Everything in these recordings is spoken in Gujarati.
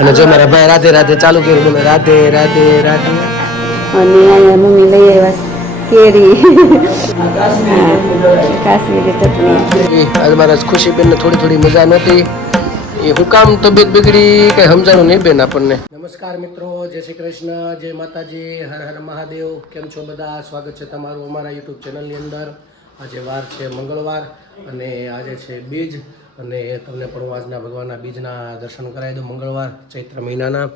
અને જો મારા ભાઈ રાધે રાધે ચાલુ કર્યું બોલે રાધે રાધે રાધે. અને અહીંયા મમ્મી લઈ આવ્યા કેરી. કાશ્મીરી ચટણી. આજે મારા ખુશીબેન ને થોડી થોડી મજા નહોતી. એ હુકામ તબિયત બગડી કઈ સમજાણું નહીં બેન આપણને. નમસ્કાર મિત્રો જય શ્રી કૃષ્ણ જય માતાજી હર હર મહાદેવ. કેમ છો બધા? સ્વાગત છે તમારું અમારા યુટ્યુબ ચેનલની અંદર. આજે વાર છે મંગળવાર અને આજે છે બીજ. અને તમને પણ હું આજના ભગવાનના બીજના દર્શન કરાવી દઉં. મંગળવાર, ચૈત્ર મહિનાના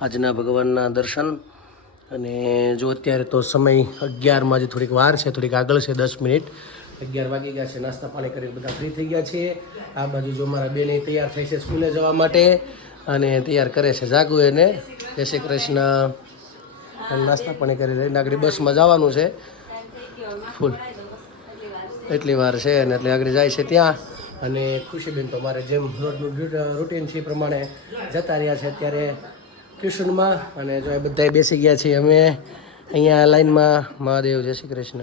આજના ભગવાનના દર્શન. અને જો અત્યારે તો સમય અગિયારમાં જે થોડીક વાર છે, થોડીક આગળ છે, દસ મિનિટ. અગિયાર વાગી ગયા છે, નાસ્તા પાણી કરી બધા ફ્રી થઈ ગયા છે આ બાજુ જો મારા બેને તૈયાર થઈ છે સ્કૂલે જવા માટે અને તૈયાર કરે છે જાગુ એને. જય શ્રી કૃષ્ણ. નાસ્તા પાણી કરી રહી આગળ બસમાં જવાનું છે. ફૂલ. એટલી વાર છે અને એટલે આગળ જાય છે ત્યાં. અને ખુશીબેન તો મારે જેમ રોજનું રૂટીન છે એ પ્રમાણે જતા રહ્યા છે અત્યારે ટ્યુશનમાં અને જો એ બધા બેસી ગયા છીએ અમે અહીંયા લાઈનમાં મહાદેવ, જય શ્રી કૃષ્ણ.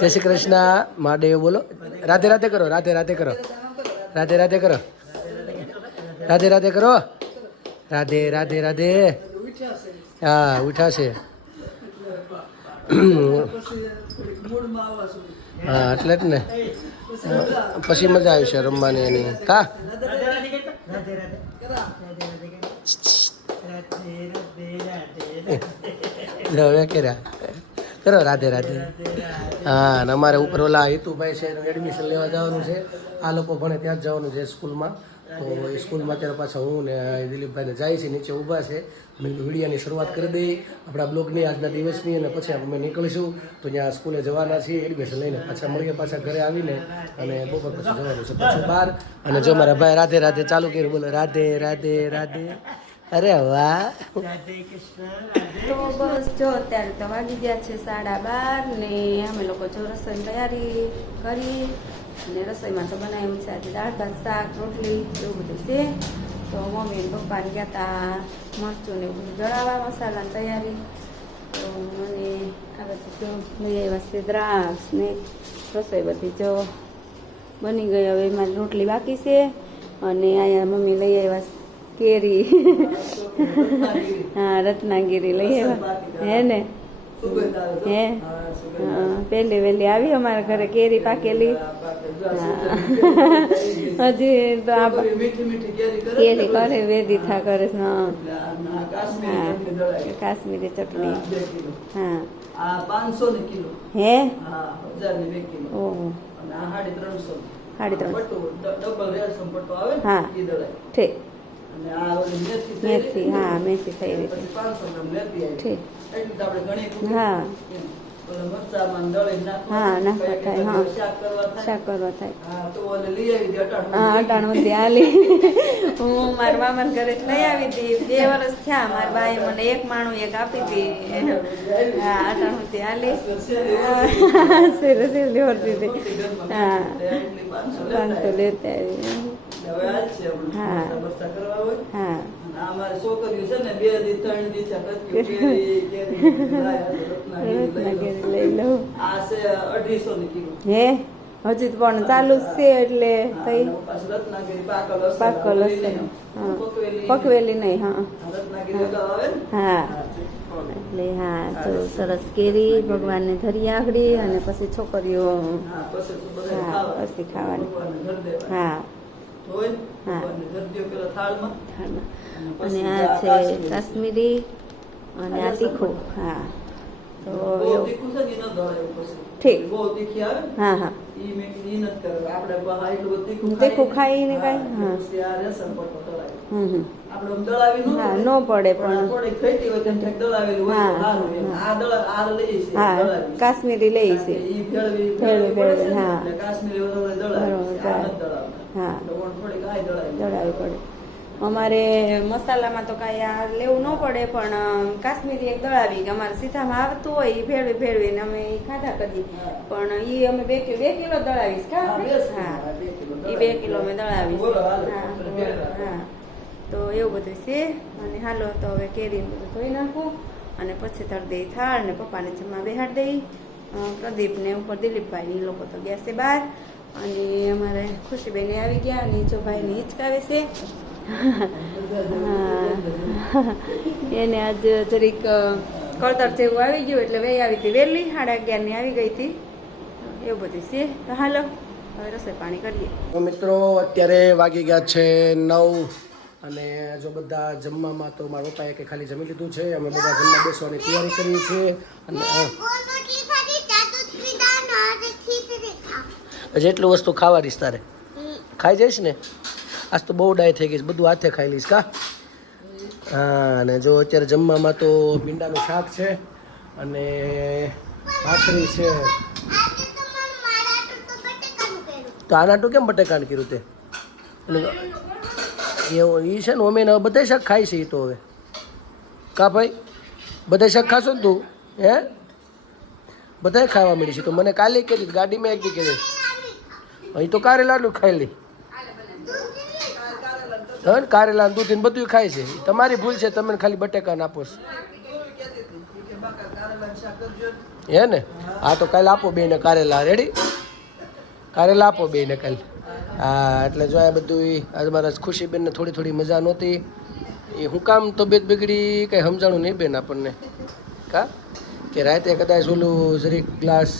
જય શ્રી કૃષ્ણ. મહાદેવ બોલો. રાધે રાધે કરો, રાધે રાધે કરો. રાધે રાધે કરો. રાધે રાધે કરો. રાધે રાધે રાધે. હા ઉઠા છે હા, એટલે જ ને. પછી મજા આવી છે રમવાની એની. કા? હવે કર્યા કરો રાધે રાધે. હા, અને અમારે ઉપર ઓલા હિતુભાઈ છે એડમિશન લેવા જવાનું છે. આ લોકો ભણે ત્યાં જ જવાનું છે સ્કૂલમાં. તો સ્કૂલમાં અત્યારે પાછા હું ને દિલીપભાઈને જાય છે, નીચે ઊભા છે. મેં કીધું વિડીયોની શરૂઆત કરી દઈએ. આપણા બ્લોગની આજના દિવસની અને પછી અમે નીકળીશું. તો ત્યાં સ્કૂલે જવાના છીએ એડમિશન લઈને પાછા મળીએ, પાછા ઘરે આવીને અને બપોર પછી જવાનું છે પાછું બહાર. અને જો મારા ભાઈ રાધે રાધે ચાલુ કર્યું, બોલો, રાધે રાધે રાધે. અરે વાહ. તો બસ જો અત્યારે તો વાગી ગયા છે સાડા બાર ને અમે લોકો ચોરસની તૈયારી કરી અને રસોઈમાં તો બનાવ્યું છે આજે દાળ ભાત શાક રોટલી એવું બધું છે. તો મમ્મી અને પપ્પાને ગયા હતા મરચું ને એવું બધું દળાવવા મસાલાની તૈયારી. તો મને આ બધું જો લઈ આવ્યા છે દ્રાક્ષ ને રસોઈ બધી જો બની ગઈ. હવે એમાં રોટલી બાકી છે અને અહીંયા મમ્મી લઈ આવ્યા કેરી. હા રત્નાગીરી લઈ આવ્યા. હે ને? હા. પહેલી વહેલી આવી, અમારા ઘરે કેરી પાકેલી. હજી તો કેરી કરે, વેદી થા કરે કાશ્મીરી ચટણી. હા. પાંચસો કિલો હે? ઓહો. સાડી હા. ઠીક. મેથી. હા, મેથી થઈ રહી ઠીક. હા. હા, નાખવા થાય, હા. શાક કરવા થાય હા તો ત્યાં અટાણ હા મારા મામાના ઘરે લઈ આવી હતી બે વર્ષ થયા મારા બાએ મને એક માણું એક આપી હતી હા અટાણુંથી હાલી સિરે સિરે હોતી હતી હા પાંચસો લેતા આવી. હા. હા છોકરીઓ છે ને બે દી ત્રણ દી છે હે? હજી પણ ચાલુ છે એટલે કઈ પાકલ લસણ, પાકલ આ લસણ લીલી, હા. પકવેલી, નહીં હા. હા. એટલે હા તો સરસ કેરી ભગવાનને ધરી આગળી અને પછી છોકરીઓ હા, પછી ખાવાની. હા. અને આ છે કાશ્મીરી. અને આ તીખું. હા. તો ને ન. ઠીક. ને, હા હા. તીખું તીખું ખાઈને હા, હા. ન પડે. પણ હા, કાશ્મીરી લઈ છે ને, હા. હા. દળાવી. પડે. અમારે મસાલામાં તો કાંઈ આ લેવું ન પડે પણ કાશ્મીરી એક દળાવી કે અમારે સીધામાં આવતું હોય એ ભેળવી ભેળવીને અમે એ ખાધા કરી પણ એ અમે બે કિલો બે કિલો દળાવીશ કા હા, હા, બે કિલો અમે દળાવીશ હા, હા. તો એવું બધું છે. અને હાલો તો હવે કેરીને બધું ધોઈ નાખું. અને પછી તળ દઈ થાળ ને પપ્પાને જમવા બેહાડ દઈ. પ્રદીપને પ્રદીપ ને ઉપર દિલીપભાઈ એ લોકો તો ગયા છે બહાર. અને અમારે ખુશીબેન આવી ગયા અને જો ભાઈને હિચકાવે છે. એને આજ જરીક કળતર જેવું આવી ગયું એટલે વહી આવી હતી વહેલી, સાડા અગિયારની આવી ગઈ હતી. એવું બધું છે. તો હાલો, હવે રસોઈ પાણી કરીએ. મિત્રો, અત્યારે વાગી ગયા છે નવ અને જો બધા જમવામાં તો મારા પપ્પાએ કે ખાલી જમી લીધું છે. અમે બધા જમવા બેસવાની તૈયારી કરી છે અને જેટલું વસ્તુ ખાવા ખાવાની તારે ખાઈ જઈશ ને? આજ તો બહુ ડાય થઈ ગઈ છે. બધું હાથે ખાઈ લઈશ કા? હા અને જો અત્યારે જમવામાં તો ભીંડાનું શાક છે અને ભાખરી છે. તો આનાટું કેમ બટેકાણ કર્યું તે? એવું એ છે ને અમે બધા શાક ખાય છે એ તો હવે. કા ભાઈ? બધા શાક ખાશો ને તું? હે? બધાય ખાવા મળી છે. તો મને કાલે કરી ગાડીમાં એક દી અહીં તો કારેલાનું ખાઈ લી. હા ને કારેલા દૂધ ને બધું ખાય છે. તમારી ભૂલ છે, તમે ખાલી બટેકા આપો છો. હે ને? હા તો કાલે આપો બેને કારેલા. રેડી કારેલા આપો બેને કાલે. હા, એટલે જો આ બધું આજે મારા ખુશીબેનને થોડી થોડી મજા નહોતી. એ હું કામ તબિયત બગડી, કંઈ સમજાણું નહીં બેન આપણને. કા? કે રાતે કદાચ ઓલું જરીક ગ્લાસ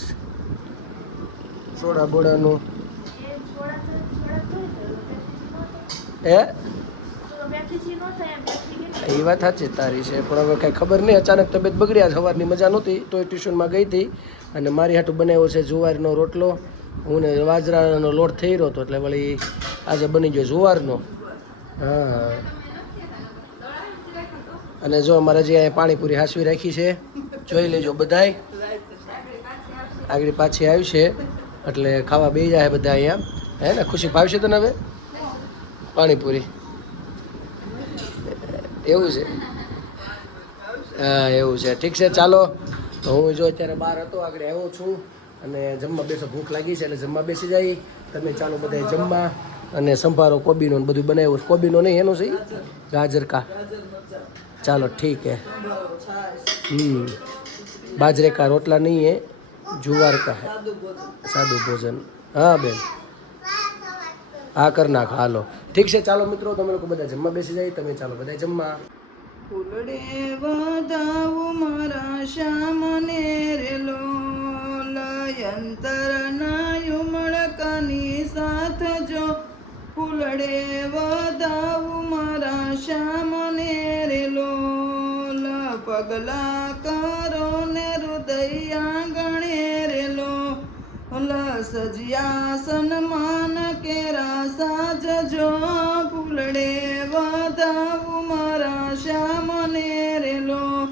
સોડા બોડાનું હે? એ વાત સાચી તારી છે, પણ હવે કાંઈ ખબર નહીં, અચાનક તબિયત બગડી, આજ સવારની મજા નહોતી, તોય ટ્યુશનમાં ગઈ હતી અને મારી હાટું બનાવ્યો છે જુવારનો રોટલો. હું ને વાજરાનો લોટ થઈ રહ્યો હતો, એટલે વળી આજે બની ગયો જુવારનો. હા. અને જો અમારે જે અહીંયા પાણીપુરી હાસવી રાખી છે, જોઈ લેજો બધાય. આગળ પાછી આવી છે એટલે ખાવા બે જાય બધા અહીંયા. હે ને, ખુશી ભાવશે તને હવે? પાણીપુરી. એવું છે? હા, એવું છે. ઠીક છે, ચાલો. તો હું જો અત્યારે બહાર હતો, આગળ આવ્યો છું અને જમવા બેસો ભૂખ લાગી છે એટલે જમવા બેસી જાય તમે ચાલો બધા જમવા અને સંભારો, કોબીનો ને બધું બનાવ્યું. કોબીનો નહીં, એનું છે? ગાજર કા. ચાલો, ઠીક હે. હમ. બાજરે કા રોટલા નહીં હે, જુવાર કા સાદું ભોજન. હા, બેન. હા, કર નાખ. હાલો. ઠીક છે, ચાલો મિત્રો, તમે લોકો બધા જમવા બેસી જાય, તમે ચાલો બધા જમવા. ફૂલડે વધાવું મારા શ્યામને રે લોલયંતર ના યુમળકાની સાથ જો. ફૂલડે વધાવું મારા શ્યામને રેલો પગલા કરો ને હૃદયા ગણે રે લો સજ્યા સન્માન કેરા સાજજો ફૂલડે વધાવું મારા શ્યામને રેલો.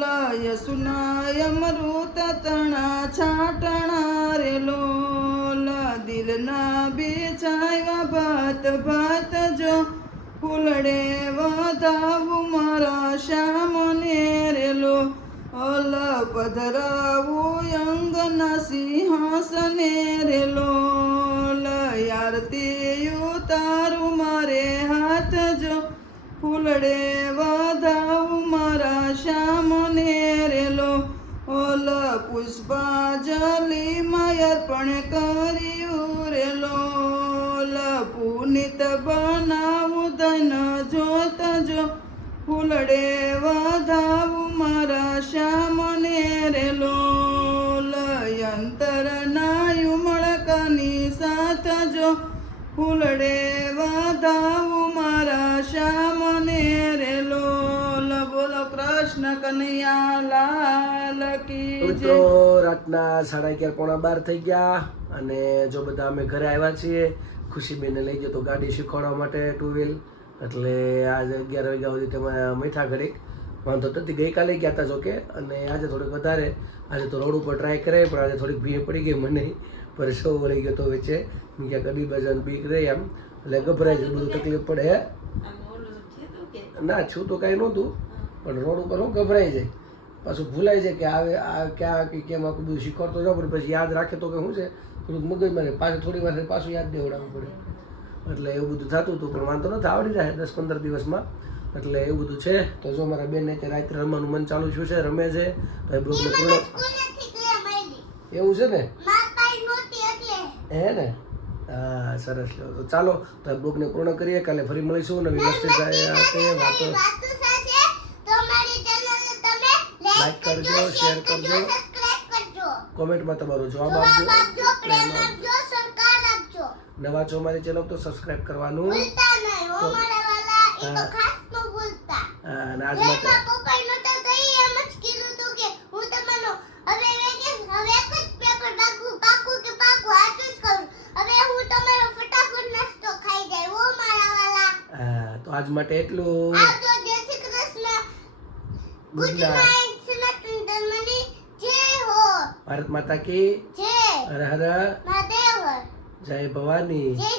લય સુનાય મૃત તણા છાટણા રેલો. દિલના બેચાવ્યા ભાત ભાત જો ફૂલડે વધાવું મારા શ્યામને રેલો. ઓલા પધરાવું અંગના સિંહાસને રેલો યારતી તારું મારે હાથ જો. ફૂલડે વધાવું મારા શ્યામને રેલો, ઓલ પુષ્પાજલી અર્પણ કર્યું રેલો. પુનિત બનાવું ધન જોત જો. ફૂલડે વધાવું મારા શ્યામને ફૂલડે વધાવું મારા શ્યામને રેલો બોલો કૃષ્ણ કનૈયા લાલ કી મિત્રો રાતના સાડા અગિયાર પોણા બાર થઈ ગયા અને જો બધા અમે ઘરે આવ્યા છીએ ખુશીબેનને લઈ જતો ગાડી શીખવાડવા માટે ટુ વ્હીલ એટલે આજે અગિયાર વાગ્યા સુધી તમે મીઠા ઘડીક વાંધો નથી, ગઈકાલે ગયા હતા જોકે અને આજે થોડીક વધારે. આજે તો રોડ ઉપર ટ્રાય કરે પણ આજે થોડીક ભીડ પડી ગઈ મને. પર શો વળી ગયો તો વચ્ચે. ક્યાંક અડી બજાર બીક રહી એમ. એટલે ગભરાય છે બધું તકલીફ પડે ના, છું તો કાંઈ નહોતું, પણ રોડ ઉપર હું ગભરાઈ જાય. પાછું ભૂલાય છે કે આવે, આ ક્યાં, કે કેમ, આખું બધું શીખવાડતો જાવ પણ પછી યાદ રાખે તો કે શું છે? થોડુંક મગજ મારે પાછું થોડી વાર પાછું યાદ દેવડાવવું પડે. એટલે એવું બધું થતું હતું, પણ વાંધો નથી, આવડી જાય દસ પંદર દિવસમાં. એટલે એવું બધું છે. તો જો મારા બેનને અત્યારે રાત્રે રમવાનું મન ચાલુ થયું છે રમે છે. ભાઈ બ્લોગને પૂર્ણ એવું છે ને? હે ને? હા સરસ તો ચાલો તો બ્લોગને પૂર્ણ કરીએ. કાલે ફરી મળીશું નવી મસ્તી સાથે વાતો. લાઈક કરજો શેર કરજો કોમેન્ટમાં તમારો જવાબ આપજો. નવા છો મારી ચેનલ તો સબસ્ક્રાઇબ કરવાનું. હો મારા વાલા એ તો હા. ખાસ ન ભૂલતા હા, અને આજ માટે. તો ઈ એમ જ કીધું હતું કે હું તમારો હવે વેકેશ હવે એક જ પેપર પાકું પાકું કે પાકું આટલું જ કરું. હવે હું તમારો ફટાફટ નાસ્તો ખાઈ જાય હો મારા વાલા. હા, તો આજ માટે એટલું. આવજો જય શ્રી કૃષ્ણ. Good night. ભારત માતા કી. જય. હર હર. મહાદેવ. જય ભવાની. જય